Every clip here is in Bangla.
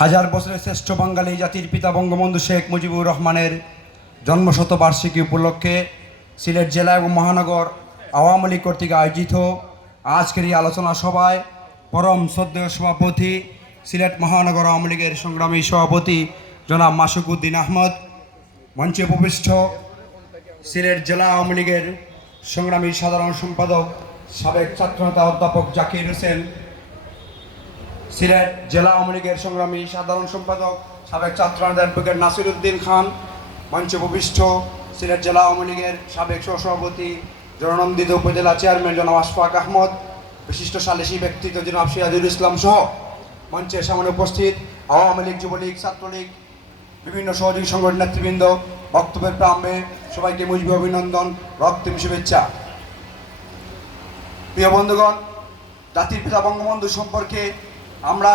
হাজার বছরের শ্রেষ্ঠ বাঙালি জাতির পিতা বঙ্গবন্ধু শেখ মুজিবুর রহমানের জন্মশতবার্ষিকী উপলক্ষে সিলেট জেলা এবং মহানগর আওয়ামী লীগ কর্তৃক আয়োজিত আজকের এই আলোচনা সভায় পরম শ্রদ্ধেয় সভাপতি সিলেট মহানগর আওয়ামী লীগের সংগ্রামী সভাপতি জনাব মাসুক উদ্দিন আহমদ, মঞ্চে উপবিষ্ট সিলেট জেলা আওয়ামী লীগের সংগ্রামী সাধারণ সম্পাদক সাবেক ছাত্রনেতা অধ্যাপক জাকির হোসেন, সিলেট জেলা আওয়ামী লীগের সংগ্রামী সাধারণ সম্পাদক সাবেক ছাত্রনেতা অ্যাডভোকেট নাসির উদ্দিন খান, মঞ্চে উপবিষ্ট সিলেট জেলা আওয়ামী লীগের সাবেক সহসভাপতি জননন্দিত উপজেলা চেয়ারম্যান জনাব আশফাক আহমদ, বিশিষ্ট সালিসি ব্যক্তিত্ব জনাব সিরাজুল ইসলাম সহ মঞ্চের সামনে উপস্থিত আওয়ামী লীগ, যুবলীগ, ছাত্রলীগ, বিভিন্ন সহযোগী সংগঠন নেতৃবৃন্দ, বক্তব্যের প্রারম্ভে সবাইকে মুজিব অভিনন্দন, রক্তিম শুভেচ্ছা। প্রিয় বন্ধুগণ, জাতির পিতা বঙ্গবন্ধু সম্পর্কে আমরা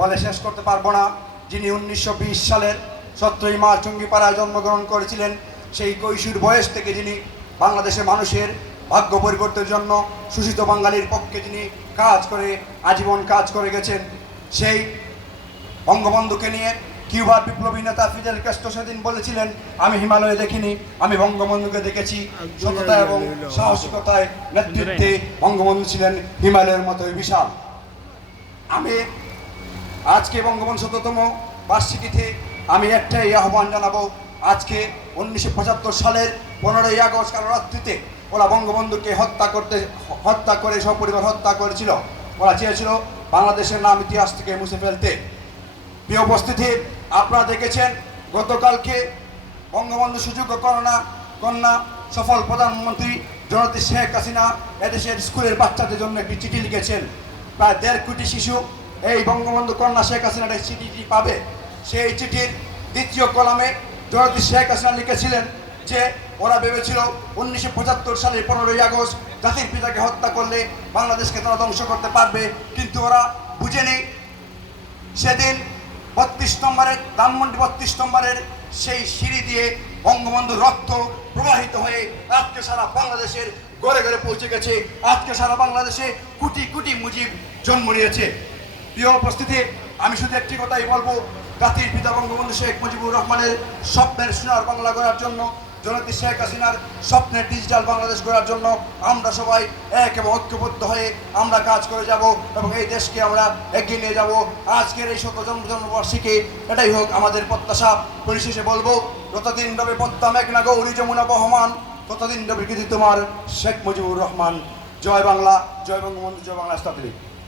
বলে শেষ করতে পারবো না। যিনি 1920 সালের 17ই মার্চ টুঙ্গিপাড়ায় জন্মগ্রহণ করেছিলেন, সেই কৈশোর বয়স থেকে যিনি বাংলাদেশের মানুষের ভাগ্য পরিবর্তনের জন্য শোষিত বাঙালির পক্ষে যিনি কাজ করে আজীবন কাজ করে গেছেন, সেই বঙ্গবন্ধুকে নিয়ে কিউবার বিপ্লবী নেতা ফিদেল ক্যাস্ট্রো সেদিন বলেছিলেন, আমি হিমালয়ে দেখিনি, আমি বঙ্গবন্ধুকে দেখেছি। সততা এবং সাহসিকতায় নেতৃত্বে বঙ্গবন্ধু ছিলেন হিমালয়ের মতোই বিশাল। আমি আজকে বঙ্গবন্ধু ১৭তম বার্ষিকীতে আমি একটাই আহ্বান জানাবো। আজকে 1975 সালের 15ই আগস্ট কাল রাত্রিতে ওরা বঙ্গবন্ধুকে হত্যা করে সপরিবার হত্যা করেছিল। ওরা চেয়েছিল বাংলাদেশের নাম ইতিহাস থেকে মুছে ফেলতে। প্রিয় উপস্থিতি, আপনারা দেখেছেন গতকালকে বঙ্গবন্ধু সুযোগ্য কন্যা সফল প্রধানমন্ত্রী জননেত্রী শেখ হাসিনা এদেশের স্কুলের বাচ্চাদের জন্য একটি চিঠি লিখেছেন। প্রায় 1.5 কোটি শিশু এই বঙ্গবন্ধু কন্যা শেখ হাসিনার এই চিঠিটি পাবে। সেই চিঠির দ্বিতীয় কলামে জননেত্রী শেখ হাসিনা লিখেছিলেন যে ওরা ভেবেছিল 1975 সালের 15ই আগস্ট জাতির পিতাকে হত্যা করলে বাংলাদেশকে তারা ধ্বংস করতে পারবে, কিন্তু ওরা বুঝেনি সেদিন 32 নম্বরের ধানমন্ডি 32 নম্বরের সেই সিঁড়ি দিয়ে বঙ্গবন্ধুর রক্ত প্রবাহিত হয়ে আজকে সারা বাংলাদেশের ঘরে ঘরে পৌঁছে গেছে। আজকে সারা বাংলাদেশে কোটি কোটি মুজিব জন্ম নিয়েছে। প্রিয় উপস্থিতি, আমি শুধু একটি কথাই বলবো, জাতির পিতা বঙ্গবন্ধু শেখ মুজিবুর রহমানের স্বপ্নের সোনার বাংলা গড়ার জন্য, জননেত্রী শেখ হাসিনার স্বপ্নের ডিজিটাল বাংলাদেশ গড়ার জন্য আমরা সবাই এক এবং ঐক্যবদ্ধ হয়ে আমরা কাজ করে যাব এবং এই দেশকে আমরা এগিয়ে নিয়ে যাব। আজকের এই জন্মবার্ষিকী এটাই হোক আমাদের প্রত্যাশা। পরিশেষে বলবো, যতদিন রবে পদ্মা মেঘনা গৌরী যমুনা বহমান, ততদিন রবে কৃতি তোমার শেখ মুজিবুর রহমান। জয় বাংলা, জয় বঙ্গবন্ধু, জয় বাংলা।